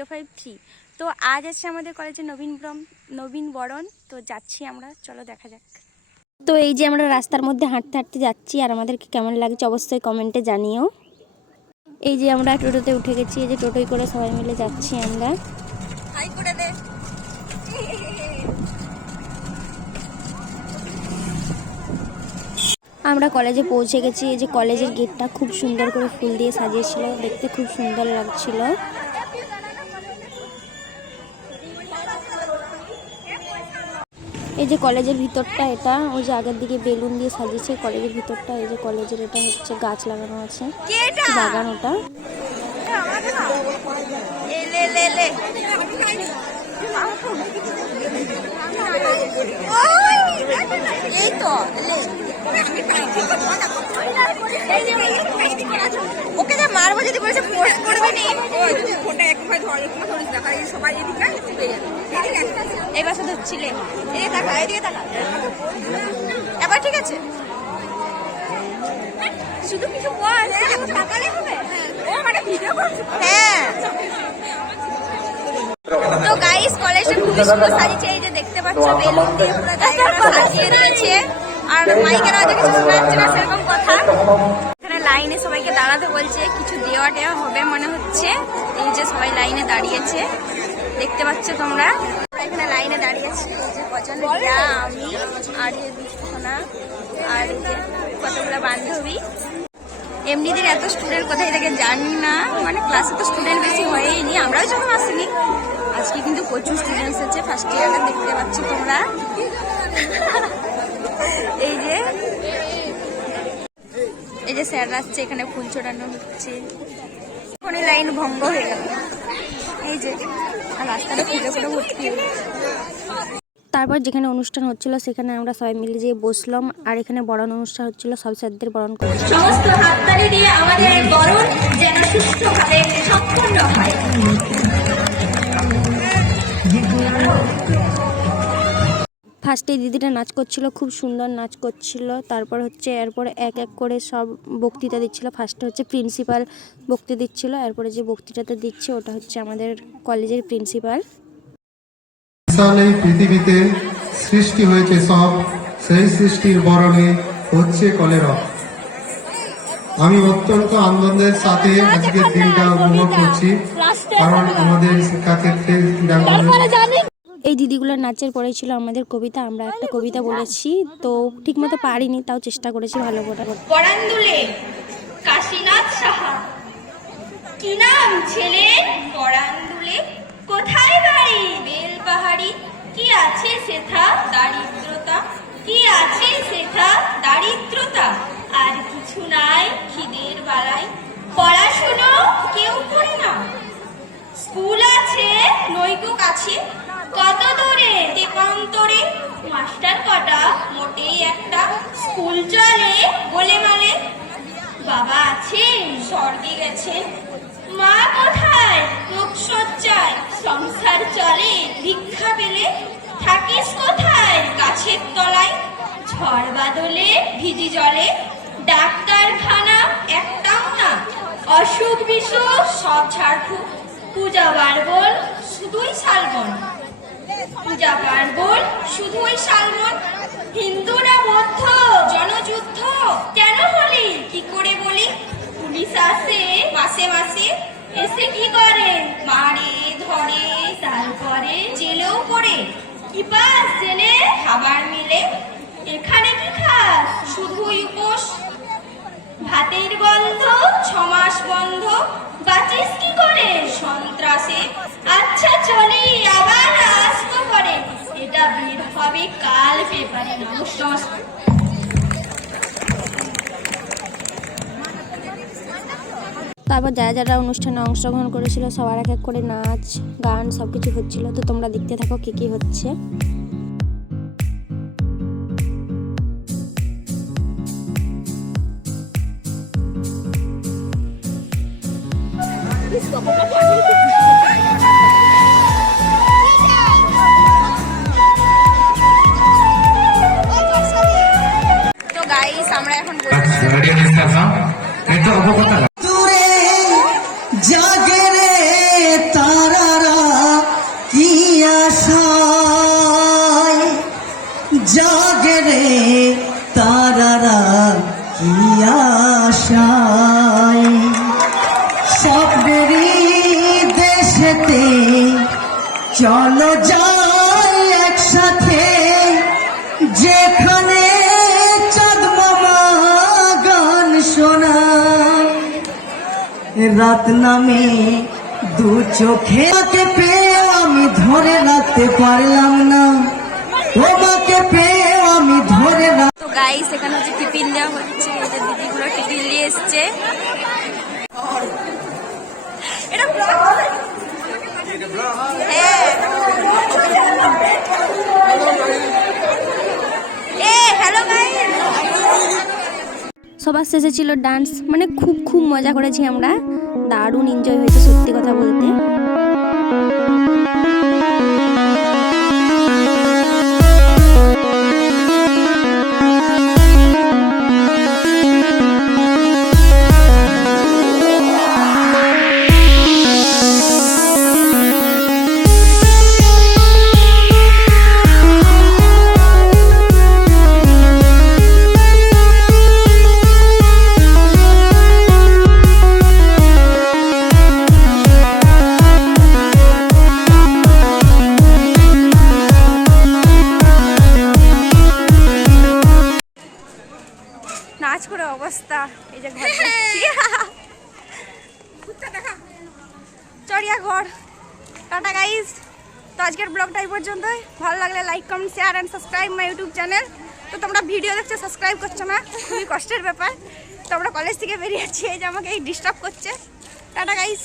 053। তো আজ আছে আমাদের কলেজে নবীন বরণ, তো যাচ্ছি আমরা, চলো দেখা যাক। তো এই যে আমরা রাস্তার মধ্যে হাঁটতে হাঁটতে যাচ্ছি, আর আমাদেরকে কেমন লাগছে অবশ্যই কমেন্টে জানিও। এই যে আমরা টোটোতে উঠে গেছি, এই যে টোটোয় করে সবাই মিলে যাচ্ছি আমরা। আমরা কলেজে পৌঁছে গেছি। এই যে কলেজের গেটটা খুব সুন্দর করে ফুল দিয়ে সাজিয়েছিল, দেখতে খুব সুন্দর লাগছিল। এই যে কলেজের ভিতরটা, এটা ওই যে আগের দিকে বেলুন দিয়ে সাজিয়েছে কলেজের ভিতরটা। এই যে কলেজের এটা হচ্ছে গাছ লাগানো আছে, বাগান ওটা। এই তো ওকে যা মারবো যদি বলেছে পোস্ট করবে নি, সবাই এবার শুধু ছিলে এদিকে তাকা, এদিকে তাকা, এবার ঠিক আছে, শুধু কিছু বল, তাকালে হবে। হ্যাঁ তো গাইস, কলেজটা খুবই সুন্দর সাজিয়েছে, এই যে দেখতে পাচ্ছ বেলুন দিয়ে পুরো জায়গাটা সাজিয়ে দিয়েছে। আর মাইকের আওয়াজে কিছু শোনা যাচ্ছে না সেরকম কথা। এখানে লাইনে সবাইকে দাঁড়াতে বলছে, কিছু দেওয়া টেওয়া হবে মনে হচ্ছে। এই যে সবাই লাইনে দাঁড়িয়েছে, দেখতে পাচ্ছ তোমরা, এখানে লাইনে দাঁড়িয়েছে। এই যে কজন, আমি আর যে বিষ্ণুসোনা আর এই যে কতগুলো বান্ধবী। এমনিদের এত স্টুডেন্ট কোথায় থেকে জানি না, মানে ক্লাসে তো স্টুডেন্ট বেশি হয়নি, আমরাও যখন আসিনি। আজকে কিন্তু প্রচুর স্টুডেন্টস আছে ফার্স্ট ইয়ারে, দেখতে পাচ্ছ তোমরা। এই যে স্যার আসছে, এখানে ফুল ছড়ানো হচ্ছে। এখন এই লাইন ভঙ্গ হয়ে গেল, এই যে রাস্তাটা ফুলে ফুলে ভর্তি। তারপর যেখানে অনুষ্ঠান হচ্ছিল সেখানে আমরা সবাই মিলে যেয়ে বসলাম, আর এখানে বরণ অনুষ্ঠান হচ্ছিল, সব স্যারদের বরণ করছিল। সমস্ত হাততালি দিয়ে আমাদের এই বরণ যেন সুষ্ঠুভাবে সম্পন্ন হয়। ফার্স্টে দিদিটা নাচ করছিল, খুব সুন্দর নাচ করছিল। তারপর হচ্ছে এরপরে এক এক করে সব বক্তৃতা দিচ্ছিল। ফার্স্টে হচ্ছে প্রিন্সিপাল বক্তৃতা দিচ্ছিল, এরপরে যে বক্তৃতাটা দিচ্ছে ওটা হচ্ছে আমাদের কলেজের প্রিন্সিপাল। এই পৃথিবীতে সৃষ্টি হয়েছে সব, সেই সৃষ্টির বরণে হচ্ছে কলেরা। আমি অত্যন্ত আনন্দের সাথে আজকের দিনটা উপভোগ করছি, কারণ আমাদের শিক্ষাক্ষেত্রে এই দিদিগুলোর নাচের পরে ছিল আমাদের কবিতা। আমরা একটা কবিতা বলেছি, তো ঠিকমতো পারিনি, তাও চেষ্টা করেছি ভালো করে। পরান্দুলে কাশীনাথ সাহা, কি নাম ছেলে? পরান্দুলে। কোথায় বাড়ি? বেলপাহাড়ি। কি আছে সেথা? দারিদ্রতা। কি আছে সেথা? দারিদ্রতা। আর কিছু নাই খিদের বালাই। পড়াশুনো কেউ করে না। স্কুল আছে নৈকো কাছে, কত দূরে দেকান্তরে। মাস্টার কটা? মোটেই একটা। স্কুল চলে বলে মালে। বাবা আছেন স্বর্গে গেছেন। মা কোথায়? রোগশয্যায়। সংসার চলে ভিক্ষা পেলে। থাকিস কোথায়? গাছের তলায়। ঝড় বাদলে ভিজি জলে। ডাক্তারখানা একটাও না। অসুখ বিসুখ সব ঝাড়ফুঁক। পূজা পার্বণ শুধুই শালবন। পূজা পার্বণ শুধুই শালবন। হিন্দু না বৌদ্ধ জনযুদ্ধ কেন হলি? কি করে বলি? পুলিশ আসে মাসে মাসে, এসে কি করে? মারে ধরে, তারপরে জেলেও পড়ে। কি পাস জেলে? খাবার মিলে। এখানে কি খাস? শুধুই উপোস। ভাতের গন্ধ 6 মাস বন্ধ। বাঁচিস কি করে? সন্ত্রাসে। আচ্ছা চলি, আবার আসতো পরে। এটা বের হবে কাল পেপারে। নমস্কার। তারপর যারা যারা অনুষ্ঠানে অংশগ্রহণ করেছিল সবার এক এক করে নাচ গান সবকিছু হচ্ছিল, তো তোমরা দেখতে থাকো কি কি হচ্ছে। তো গাইস, আমরা এখন দূরে জাগে রে তারা জাগে রে তারারা কি আশায় স্বপ্নেরই দেশেতে চলো যাই একসাথে যেখানে চাঁদ মামা গান শোনায় রাত নামে দু চোখে তোমাকে পেয়ে আমি ধরে রাখতে পারলাম না তোমাকে পেয়ে আমি ধরে তো গাইস এখানে হচ্ছে টিফিন দেওয়া হচ্ছে, এই যে দিদিগুলো টিফিন নিয়ে এসছে। এটা হ্যালো গাইস, সবার শেষে ছিল ডান্স, মানে খুব মজা করেছি আমরা, দারুণ এনজয় হয়েছে সত্যি কথা বলতে। নাচ করে অবস্থা, এই যে ঘর যাচ্ছি চড়িয়াঘর। টাটা গাইস, তো আজকের ব্লগটা এই পর্যন্তই। ভালো লাগলে like comment share and subscribe my YouTube channel. তো তোমরা ভিডিও দেখছো সাবস্ক্রাইব করছো না, খুবই কষ্টের ব্যাপার। তো আমরা কলেজ থেকে বেরিয়েছি, এই যে আমাকে এই ডিস্টার্ব করছে। Tata guys.